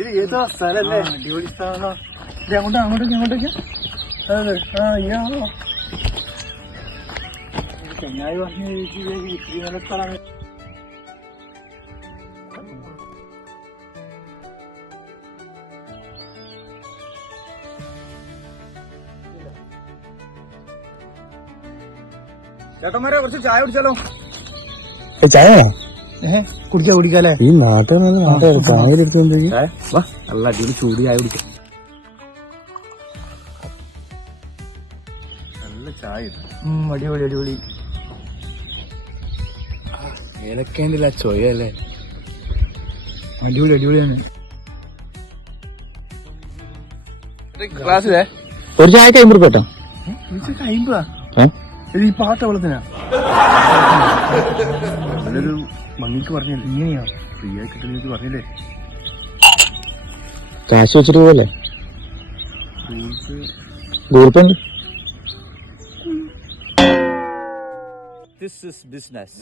ഇത് ഏതോ സ്ഥലല്ലേ? അടിപൊളി സ്ഥലമാണോ? അങ്ങോട്ടേക്ക് അതെ. ചെങ്ങായി പറഞ്ഞു ഇത്തിരി നല്ല സ്ഥലമാണ്. ചേട്ടന്മാരെ കുറച്ച് ചായ കുടിച്ചാലോ? ചായ കുടിക്കാല്ലേ? ഈ നാട്ടിൽ ചായ വാ, നല്ല അടിപൊളി ചൂട് ചായ കുടിക്കാം. നല്ല ചായ അടിപൊളി. ഏലക്കേണ്ടില്ല ചൊയല്ലേ? അടിപൊളിയാണ്. ക്ലാസ്സിലെ ഒരു ചായക്ക് 50 കേട്ടോ. 50 ഈ പാട്ട വെള്ളത്തിനാ? നല്ലൊരു മങ്ങിക്ക് പറഞ്ഞില്ലേ? ഇങ്ങനെയാ ഫ്രീ ആയി കിട്ടുന്ന പറഞ്ഞില്ലേ? കാശ് വെച്ചിട്ട് പോലെ Google pay. This is business.